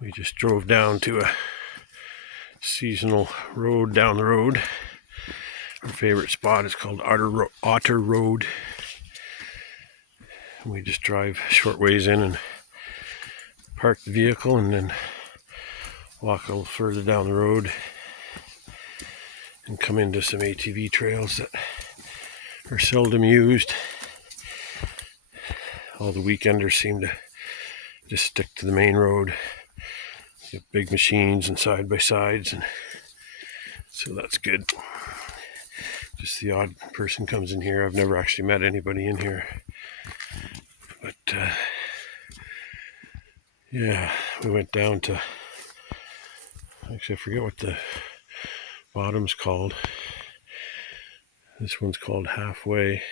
We just drove down to a seasonal road down the road. Our favorite spot is called Otter Road. And we just drive short ways in and park the vehicle and then walk a little further down the road and come into some ATV trails that are seldom used. All the weekenders seem to just stick to the main road. You have big machines and side-by-sides, and so that's good. Just the odd person comes in here. I've never actually met anybody in here. But yeah, we went down to, actually I forget what the bottom's called. This one's called Halfway.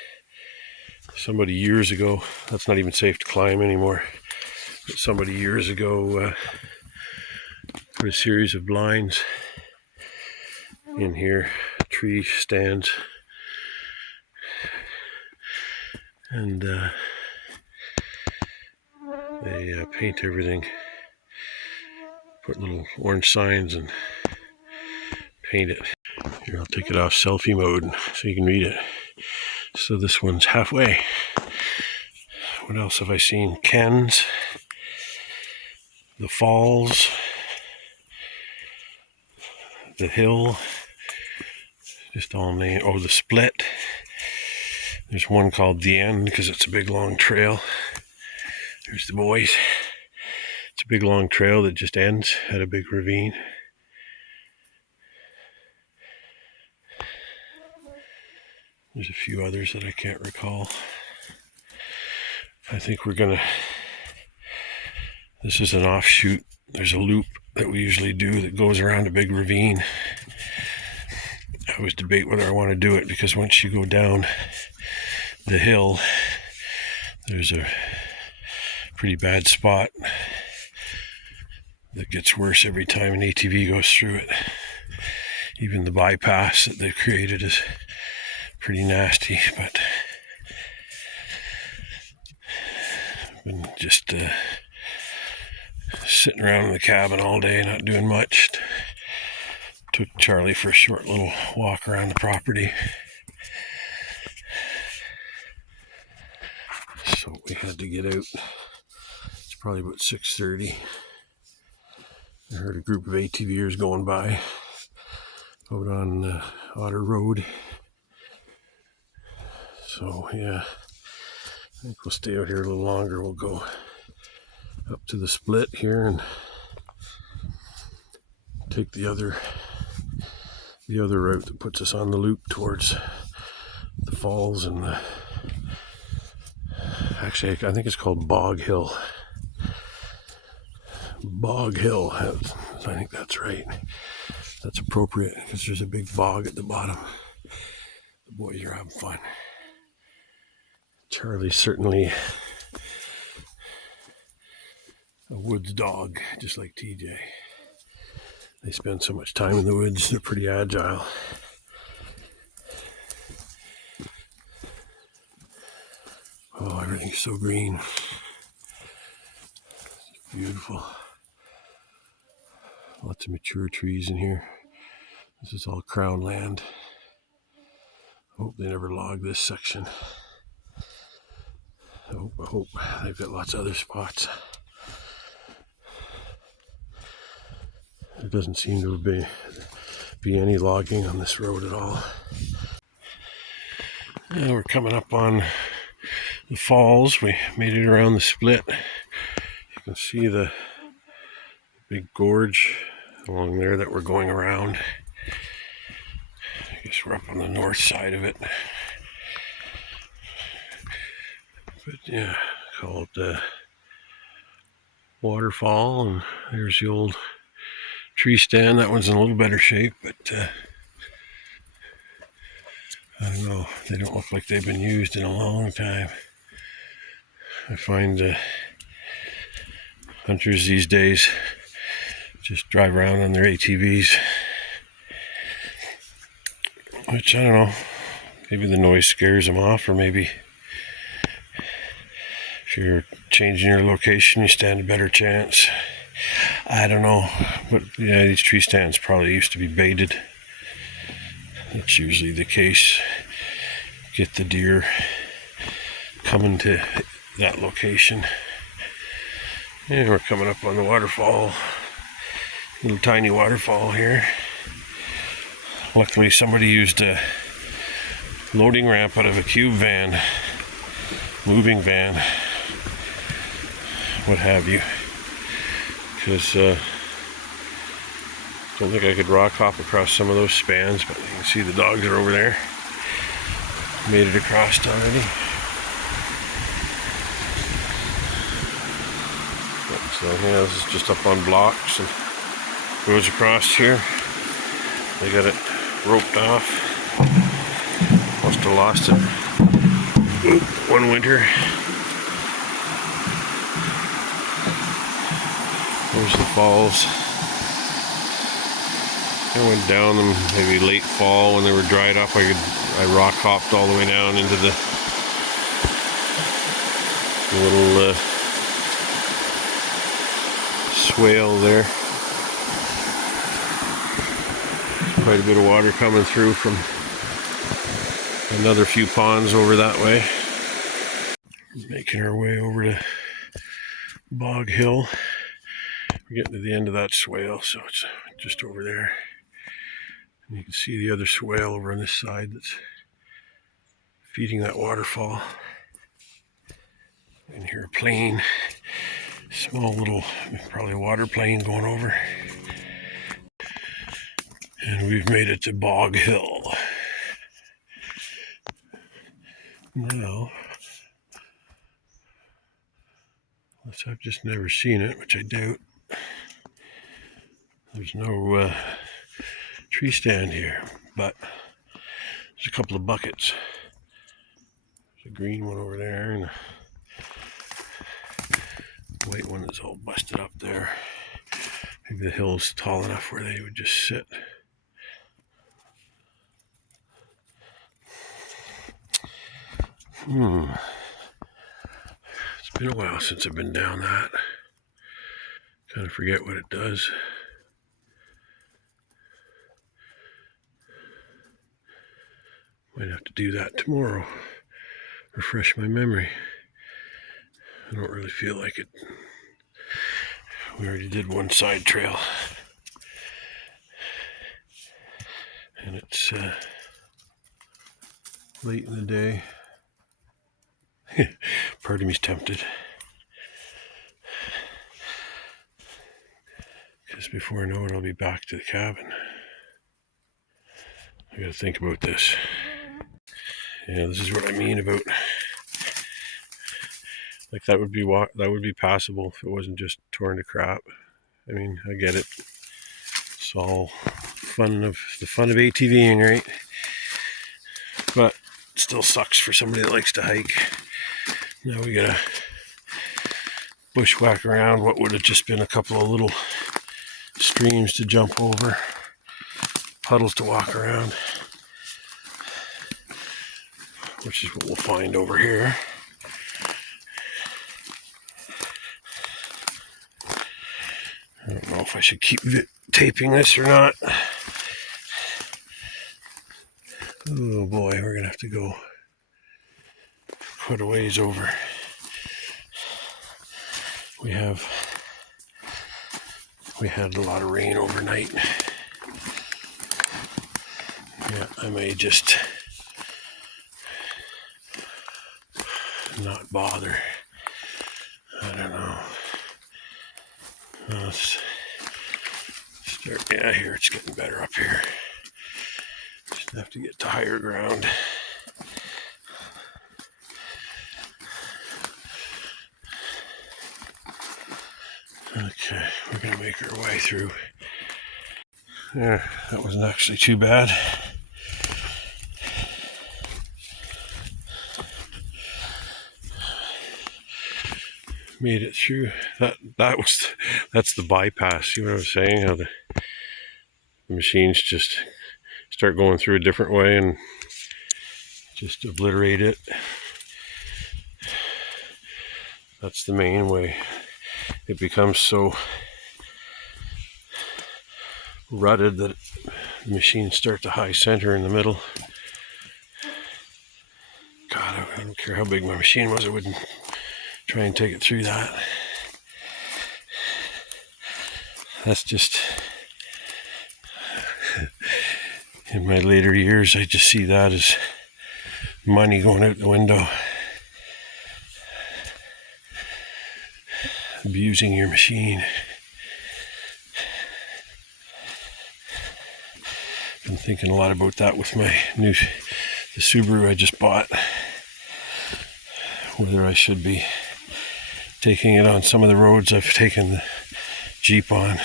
Somebody years ago, that's not even safe to climb anymore, but somebody years ago put a series of blinds in here, tree stands, and they paint everything, put little orange signs and paint it. Here, I'll take it off selfie mode so you can read it. So this one's Halfway. What else have I seen? Ken's, the Falls, the Hill, just all named. Oh, the Split. There's one called The End because it's a big long trail. There's the Boys. It's a big long trail that just ends at a big ravine. There's a few others that I can't recall. I think this is an offshoot. There's a loop that we usually do that goes around a big ravine. I always debate whether I want to do it because once you go down the hill, there's a pretty bad spot that gets worse every time an ATV goes through it. Even the bypass that they've created is pretty nasty, but I've been just sitting around in the cabin all day, not doing much. Took Charlie for a short little walk around the property. So we had to get out. It's probably about 6:30. I heard a group of ATVers going by out on Otter Road. So yeah, I think we'll stay out here a little longer. We'll go up to the Split here and take the other route that puts us on the loop towards the falls and actually I think it's called Bog Hill. Bog Hill, I think that's right. That's appropriate because there's a big bog at the bottom. The boys are having fun. Charlie's certainly a woods dog, just like TJ. They spend so much time in the woods, they're pretty agile. Oh, everything's so green. It's beautiful. Lots of mature trees in here. This is all crown land. I hope they never log this section. I hope they've got lots of other spots. There doesn't seem to be any logging on this road at all. Yeah, we're coming up on the falls. We made it around the Split. You can see the big gorge along there that we're going around. I guess we're up on the north side of it. But yeah, called Waterfall, and there's the old tree stand. That one's in a little better shape, but I don't know. They don't look like they've been used in a long time. I find hunters these days just drive around on their ATVs, which I don't know. Maybe the noise scares them off, or maybe if you're changing your location, you stand a better chance. I don't know, but yeah, these tree stands probably used to be baited. That's usually the case. Get the deer coming to that location. And we're coming up on the waterfall. Little tiny waterfall here. Luckily somebody used a loading ramp out of a cube van, moving van, what have you. Because don't think I could rock hop across some of those spans, but you can see the dogs are over there. Made it across already. So yeah, this is just up on blocks and goes across here. They got it roped off. Must have lost it one winter. There's the falls. I went down them maybe late fall when they were dried up. I rock hopped all the way down into the little swale there. Quite a bit of water coming through from another few ponds over that way. Making our way over to Bog Hill. We're getting to the end of that swale, so it's just over there. And you can see the other swale over on this side that's feeding that waterfall. And here a plane, small little, probably a water plane going over. And we've made it to Bog Hill. Now, unless I've just never seen it, which I doubt, there's no tree stand here, but there's a couple of buckets. There's a green one over there and a white one that's all busted up there. Maybe the hill's tall enough where they would just sit. It's been a while since I've been down that. Kind of forget what it does. Might have to do that tomorrow. Refresh my memory. I don't really feel like it. We already did one side trail. And it's late in the day. Part of me's tempted. Because before I know it, I'll be back to the cabin. I gotta think about this. Yeah, this is what I mean about, like, that would be passable if it wasn't just torn to crap. I mean, I get it. It's all the fun of ATVing, right? But it still sucks for somebody that likes to hike. Now we gotta bushwhack around what would have just been a couple of little streams to jump over, puddles to walk around, which is what we'll find over here. I don't know if I should keep taping this or not. Oh boy, we're gonna have to go quite a ways over. We had a lot of rain overnight. Yeah, I may just not bother. I don't know. Let's start. Yeah, here it's getting better up here. Just have to get to higher ground. Okay, we're gonna make our way through. Yeah, that wasn't actually too bad. Made it through. That's the bypass. See what I was saying? How the machines just start going through a different way and just obliterate it. That's the main way. It becomes so rutted that the machines start to high center in the middle. God, I don't care how big my machine was, I wouldn't try and take it through that. That's just, in my later years, I just see that as money going out the window. Abusing your machine. Been thinking a lot about that with the Subaru I just bought. Whether I should be taking it on some of the roads I've taken the Jeep on.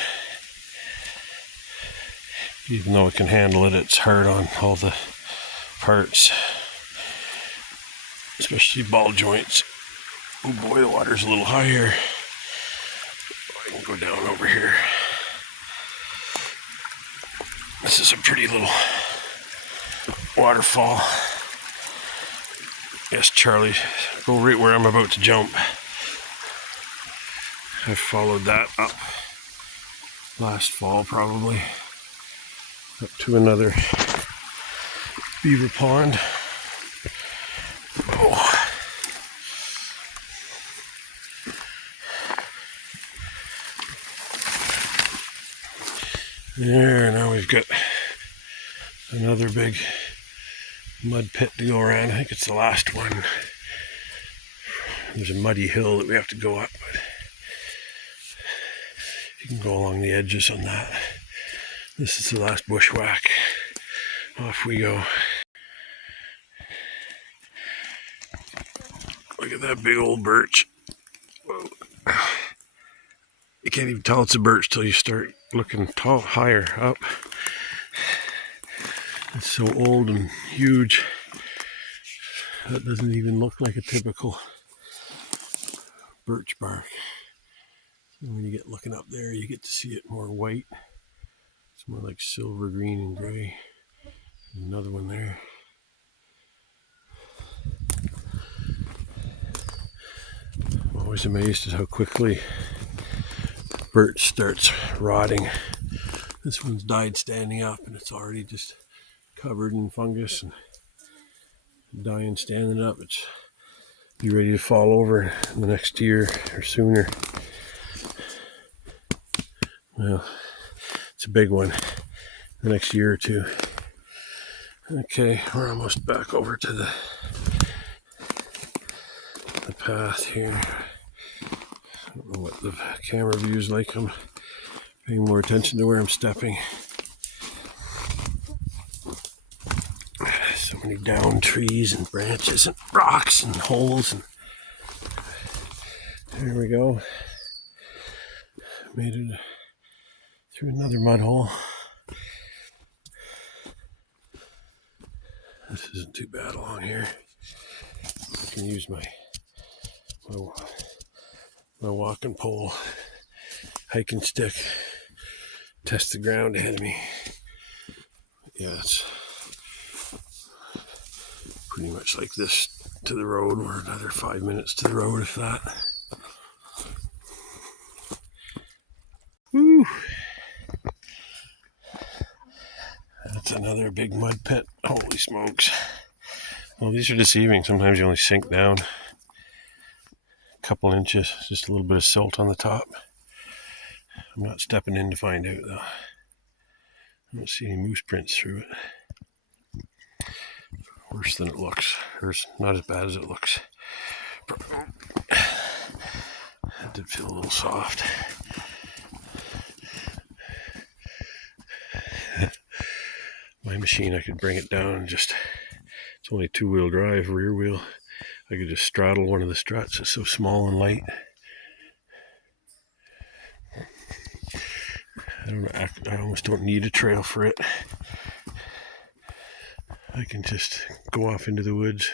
Even though it can handle it, it's hard on all the parts, especially ball joints. Oh boy, the water's a little higher. I can go down over here. This is a pretty little waterfall. Yes, Charlie, go right where I'm about to jump. I followed that up last fall probably, up to another beaver pond. Oh. There, now we've got another big mud pit to go around. I think it's the last one. There's a muddy hill that we have to go up, but you can go along the edges on that. This is the last bushwhack. Off we go. Look at that big old birch. Whoa. You can't even tell it's a birch till you start looking tall, higher up. It's so old and huge. That doesn't even look like a typical birch bark. And when you get looking up there, you get to see it more white. It's more like silver, green, and gray. Another one there. I'm always amazed at how quickly birch starts rotting. This one's died standing up, and it's already just covered in fungus and dying standing up. It's be ready to fall over in the next year or sooner. Well, it's a big one. The next year or two. Okay, we're almost back over to the path here. I don't know what the camera view is like. I'm paying more attention to where I'm stepping. So many down trees and branches and rocks and holes. And there we go. Made it through another mud hole. This isn't too bad along here. I can use my walking pole, hiking stick, test the ground ahead of me. Yeah, it's pretty much like this to the road. We're another 5 minutes to the road, if that. Woo! That's another big mud pit. Holy smokes. Well, these are deceiving. Sometimes you only sink down a couple inches, just a little bit of silt on the top. I'm not stepping in to find out though. I don't see any moose prints through it. Worse than it looks. Or not as bad as it looks. That did feel a little soft. My machine, I could bring it down and just, it's only 2-wheel drive, rear wheel. I could just straddle one of the struts. It's so small and light. I almost don't need a trail for it. I can just go off into the woods